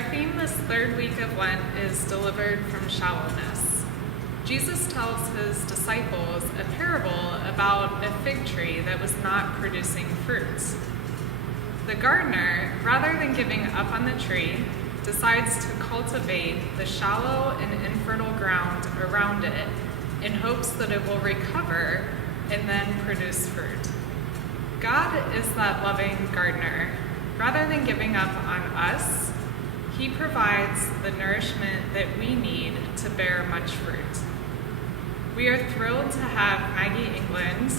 Our theme this third week of Lent is delivered from shallowness. Jesus tells his disciples a parable about a fig tree that was not producing fruits. The gardener, rather than giving up on the tree, decides to cultivate the shallow and infertile ground around it in hopes that it will recover and then produce fruit. God is that loving gardener. Rather than giving up on us, he provides the nourishment that we need to bear much fruit. We are thrilled to have Maggie England,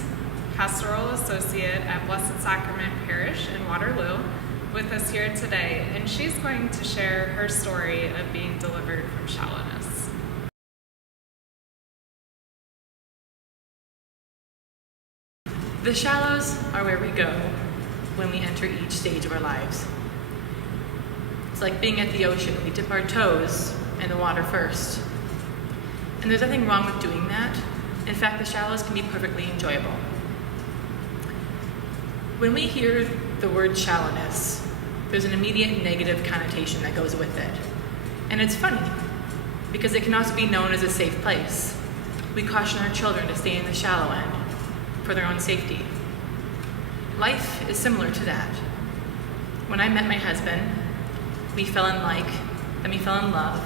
Pastoral Associate at Blessed Sacrament Parish in Waterloo, with us here today, and she's going to share her story of being delivered from shallowness. The shallows are where we go when we enter each stage of our lives. It's like being at the ocean. We dip our toes in the water first. And there's nothing wrong with doing that. In fact, the shallows can be perfectly enjoyable. When we hear the word shallowness, there's an immediate negative connotation that goes with it. And it's funny, because it can also be known as a safe place. We caution our children to stay in the shallow end for their own safety. Life is similar to that. When I met my husband, we fell in love,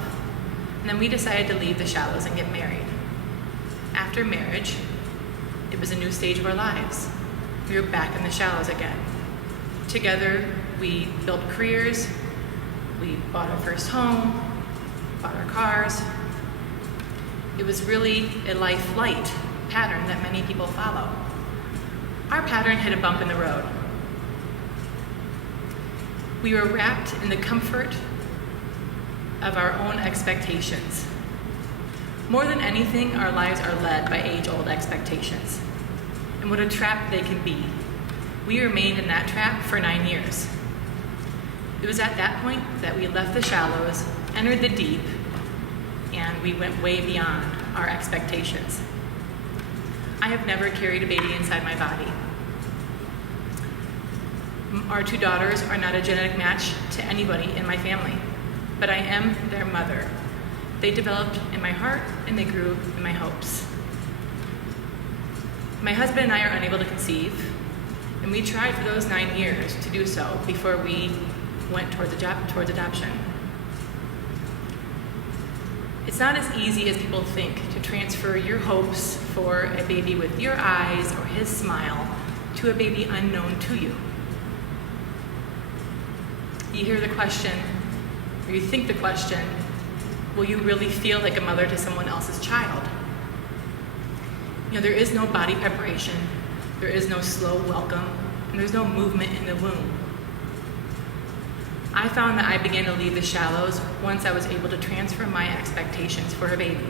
and then we decided to leave the shallows and get married. After marriage, it was a new stage of our lives. We were back in the shallows again. Together, we built careers, we bought our first home, bought our cars. It was really a life light pattern that many people follow. Our pattern hit a bump in the road. We were wrapped in the comfort of our own expectations. More than anything, our lives are led by age-old expectations. And what a trap they can be. We remained in that trap for 9 years. It was at that point that we left the shallows, entered the deep, and we went way beyond our expectations. I have never carried a baby inside my body. Our 2 daughters are not a genetic match to anybody in my family, but I am their mother. They developed in my heart and they grew in my hopes. My husband and I are unable to conceive, and we tried for those 9 years to do so before we went towards adoption. It's not as easy as people think to transfer your hopes for a baby with your eyes or his smile to a baby unknown to you. You hear the question, or you think the question, will you really feel like a mother to someone else's child? There is no body preparation, there is no slow welcome, and there's no movement in the womb. I found that I began to leave the shallows once I was able to transfer my expectations for a baby.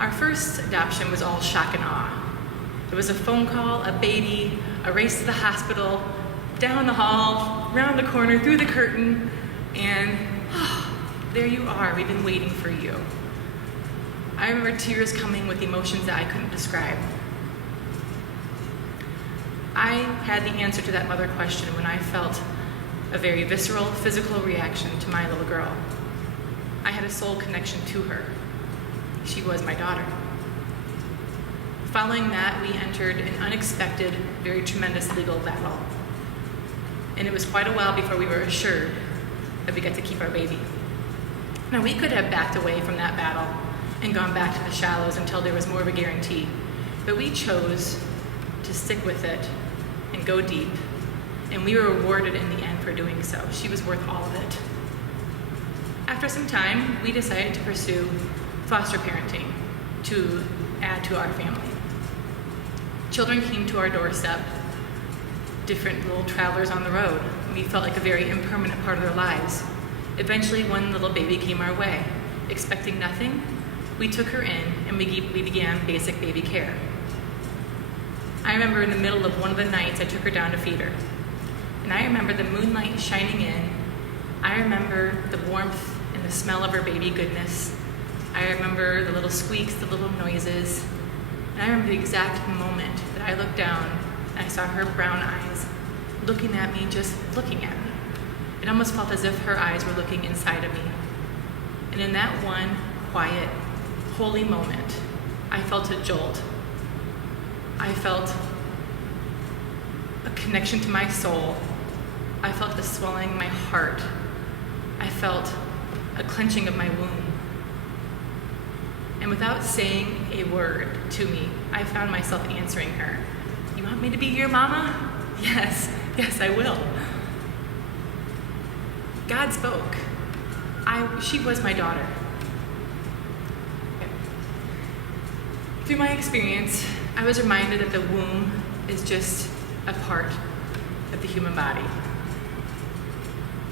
Our first adoption was all shock and awe. There was a phone call, a baby, a race to the hospital, down the hall, round the corner, through the curtain, and there you are, we've been waiting for you. I remember tears coming with emotions that I couldn't describe. I had the answer to that mother question when I felt a very visceral, physical reaction to my little girl. I had a soul connection to her. She was my daughter. Following that, we entered an unexpected, very tremendous legal battle. And it was quite a while before we were assured that we got to keep our baby. Now, we could have backed away from that battle and gone back to the shallows until there was more of a guarantee. But we chose to stick with it and go deep. And we were rewarded in the end for doing so. She was worth all of it. After some time, we decided to pursue foster parenting to add to our family. Children came to our doorstep, different little travelers on the road. We felt like a very impermanent part of their lives. Eventually, one little baby came our way. Expecting nothing, we took her in and we began basic baby care. I remember in the middle of one of the nights, I took her down to feed her. And I remember the moonlight shining in. I remember the warmth and the smell of her baby goodness. I remember the little squeaks, the little noises. And I remember the exact moment that I looked down and I saw her brown eyes looking at me, just looking at me. It almost felt as if her eyes were looking inside of me. And in that one quiet, holy moment, I felt a jolt. I felt a connection to my soul. I felt a swelling in my heart. I felt a clenching of my womb. And without saying a word to me, I found myself answering her. You want me to be your mama? Yes, I will. God spoke. She was my daughter. Through my experience, I was reminded that the womb is just a part of the human body.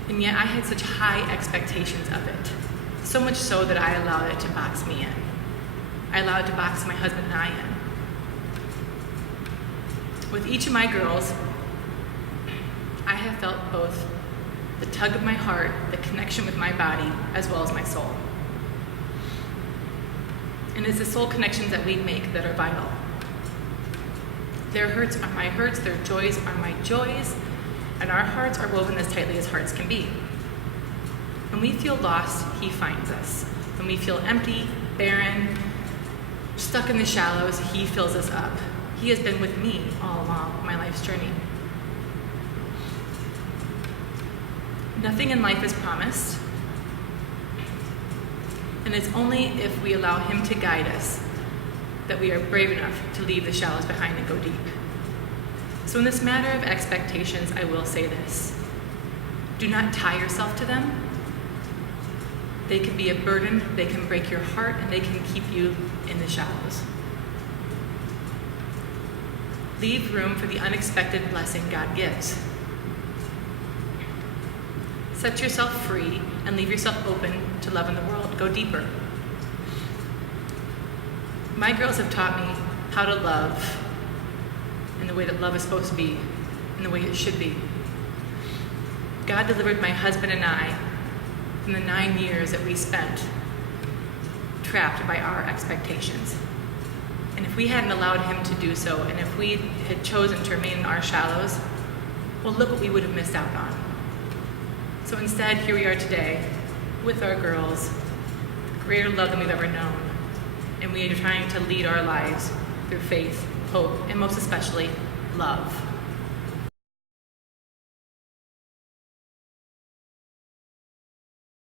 And yet I had such high expectations of it, so much so that I allowed it to box me in. I allowed it to box my husband and I in. With each of my girls, I have felt both the tug of my heart, the connection with my body, as well as my soul. And it's the soul connections that we make that are vital. Their hurts are my hurts, their joys are my joys, and our hearts are woven as tightly as hearts can be. When we feel lost, He finds us. When we feel empty, barren, stuck in the shallows, He fills us up. He has been with me all along my life's journey. Nothing in life is promised, and it's only if we allow Him to guide us that we are brave enough to leave the shallows behind and go deep. So in this matter of expectations, I will say this. Do not tie yourself to them. They can be a burden, they can break your heart, and they can keep you in the shallows. Leave room for the unexpected blessing God gives. Set yourself free and leave yourself open to love in the world. Go deeper. My girls have taught me how to love in the way that love is supposed to be, in the way it should be. God delivered my husband and I from the 9 years that we spent trapped by our expectations. And if we hadn't allowed Him to do so, and if we had chosen to remain in our shallows, well, look what we would have missed out on. So instead, here we are today with our girls, greater love than we've ever known. And we are trying to lead our lives through faith, hope, and most especially, love.